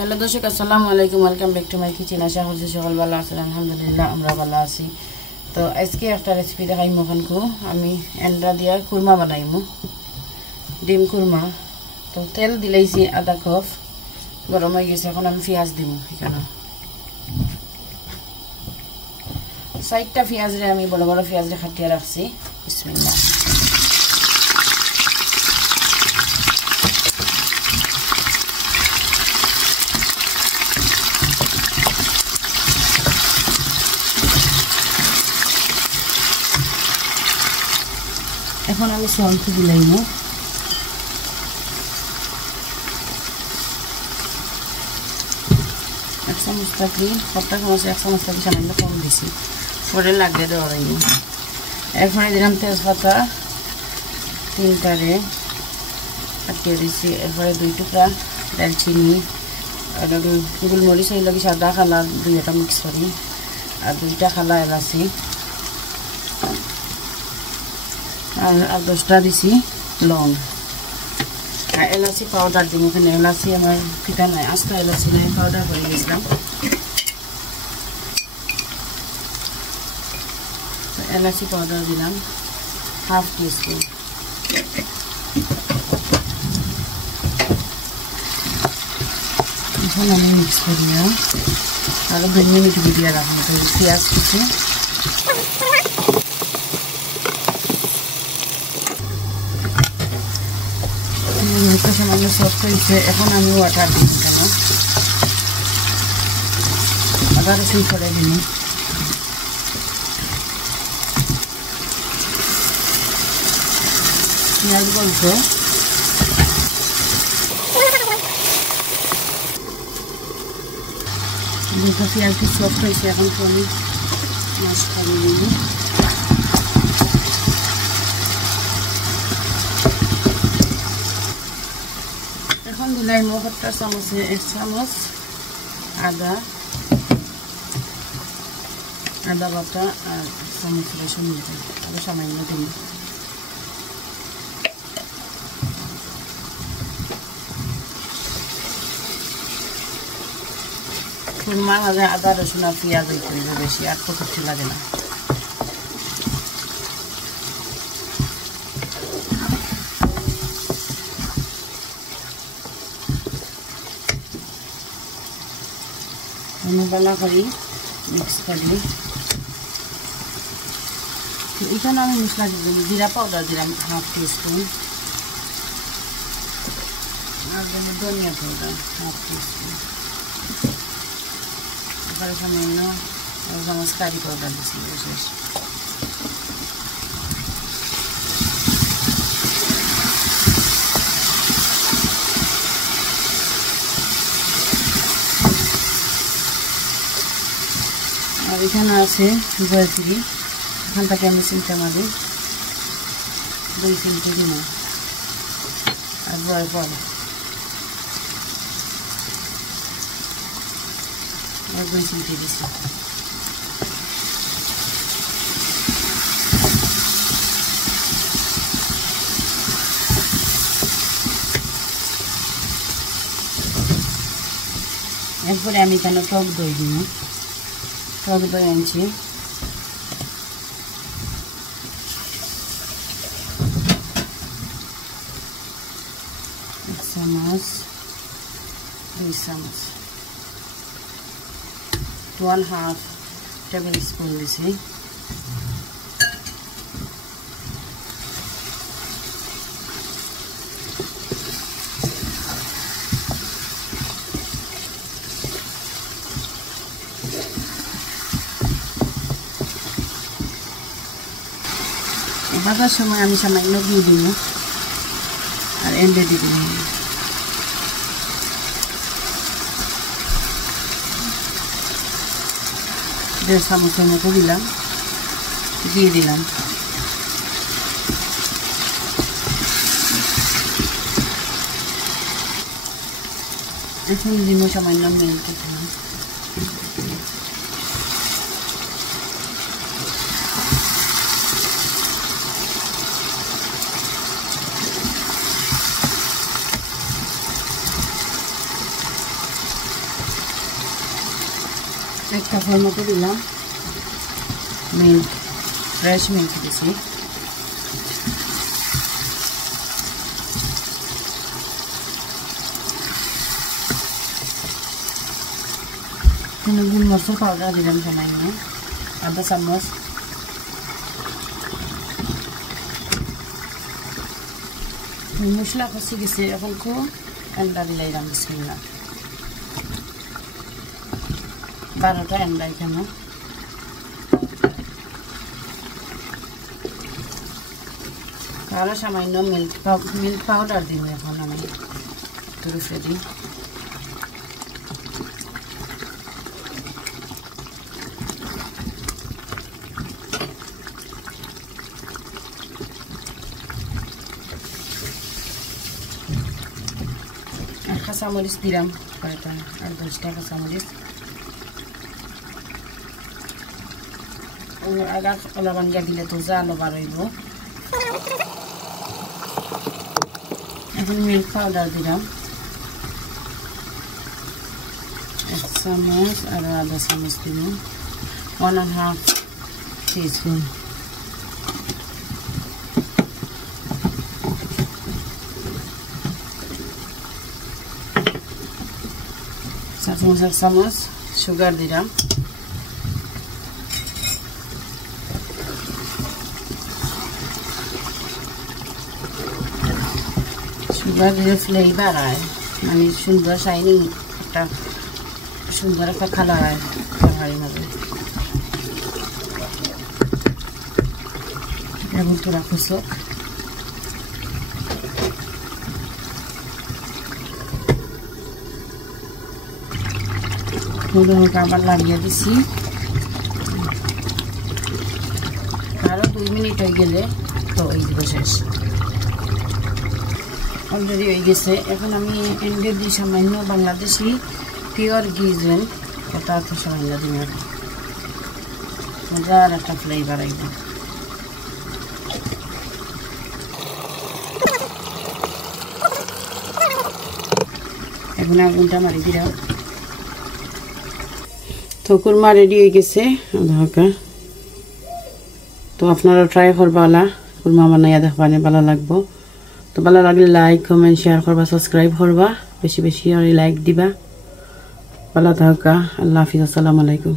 হ্যালো দর্শক, আসসালামু আলাইকুম। Welcome back to my kitchen. আশা করছি সকল ভালো আছেন। আলহামদুলিল্লাহ আমরা ভালো আছি। তো আজকে একটা রেসিপি দেখাই মোখানকু। আমি এন্ডা দিয়া কুরমা বানাইমু, ডিম কুরমা। তো তেল দিলাইছি আধা কাপ, গরম হয়ে গেছে। এখন আমি পেঁয়াজ দিব। এখানে 4টা পেঁয়াজ রে আমি বড় বড় পেঁয়াজ রে কাটিয়ে রাখছি। বিসমিল্লাহ। এখন আমি সল্ট দিলাইম, এক চামচ থাকি সবটা চামচ, এক চামচ থাকি সামান্য কম দিছি, পরে লাগলে দেওয়া যাইব। এরপরে দিলাম তেজপাতা 3টারে কাটিয়ে দিছি। এরপরে 2 টুকরা দারচিনি, গোলমরিচ এই লাগে সাদা খালা 2টা মিক্স করি, আর 2টা খালা এলাচি, আর 10টা দিছি লং। আর এলাচি পাউডার দিব। এখানে এলাচি আমার পিঠা নাই, আস্তা এলাচি নাই, পাউডার করে দিয়েছিলাম। এলাচি পাউডার দিলাম 1/2 টিস্পুন। এখন আমি মিক্স করি, আরো 2 মিনিট ভিজিয়ে রাখবো। তো পেঁয়াজ কুচি সামান্য সফট হয়েছে। এখন আমি ওয়াটার দিই, কেন আদা রসুন করে দিন। পেঁয়াজ বলতে পেঁয়াজটি সফট হয়েছে। এখন তো আমি মাছ করে দিই। এখন দিলাই 1 চামচে 1 চামচ আদা বাটা, আর 1 চামচ রসুন বাটা, আরো সামান্য দিন। কুরমার মাঝে আদা রসুন আর পেঁয়াজ হইতে বেশি, আর তো কিছু লাগে না। বালা করি মিক্স করি। এখানে আমি মশলা দিলাম, জিরা পাউডার দিলাম 1/2 টিস্পুন, আর ধনিয়া পাউডার 1/2 টিস্পুন, তারপরে সামান্য 1 চামচ কারি পাউডার দিচ্ছি। শেষ। আর এখানে আছে জয়ত্রী, এখানটাকে আমি চিমটা মারি 2 চিমটে দিব, আর জয়ফল 2 চিমটে দিছি। এরপরে আমি এখানে টক দই দিব। টক দই আনছি 1 চামচ, 2 চামচ, 1/2 টেবিল স্পুন দিছি। ভাজার সময় আমি সামান্য দিয়ে দিব, আর এন্ডে দিয়ে দিব। 1.5 চামচের মতো দিলাম, দিয়ে দিলাম। এখন দিব সামান্য মিল্ক। এক কাপের মতো দিলাম মিল্ক, ফ্রেশ মিল্ক দিছি। গোলমরিচের পাউডার দিলাম সামান্য, আধা চামচ। মশলা কষি গেছে, এখন খুব এন্ডা দিলাম বিসমিল্লাহ। 12টা এন্ডা এখানে। আরো সামান্য মিল্ক পাউডার দিব এখন আমি তুরুফে দিই। কাঁচামরিচ দিলাম কয়টা, আর 10টা কাঁচামরিচ। আগা কলা বাঙ্গা দিলে তো জালো বাড়াইব। এখন মিল্ক পাউডার দিলাম 1 চামচ, আর আধা চামচ দিব, 1.5 টিস্পুন। এক চামচ সুগার দিলাম। সুগার দিলে ফ্লেভার হয়, মানে সুন্দর শাইনিং একটা সুন্দর একটা কালার হয় তরকারির মধ্যে। এবং তোরা কুচক আবার লাগিয়ে দিছি। আরো 2 মিনিট হয়ে গেলে তো এই দিকে শেষ, অলরেডি হয়ে গেছে। এখন আমি এন্ডে দিই সামান্য বাংলাদেশি পিওর ঘি জেল, এটা তো সামান্য দিন মজার একটা ফ্লেভার আইব। এখন আগুনটা মারি দিলাম। তো কুরমা রেডি হয়ে গেছে ঢাকা। তো আপনারা ট্রাই করবা, কুরমা বানাইয়া দেখবানে ভালো লাগবো। তো ভালো লাগলে লাইক কমেন্ট শেয়ার করবা, সাবস্ক্রাইব করবা, বেশি বেশি আর লাইক দিবা। ভালো থাকা, আল্লাহ হাফিজ, আসসালামু আলাইকুম।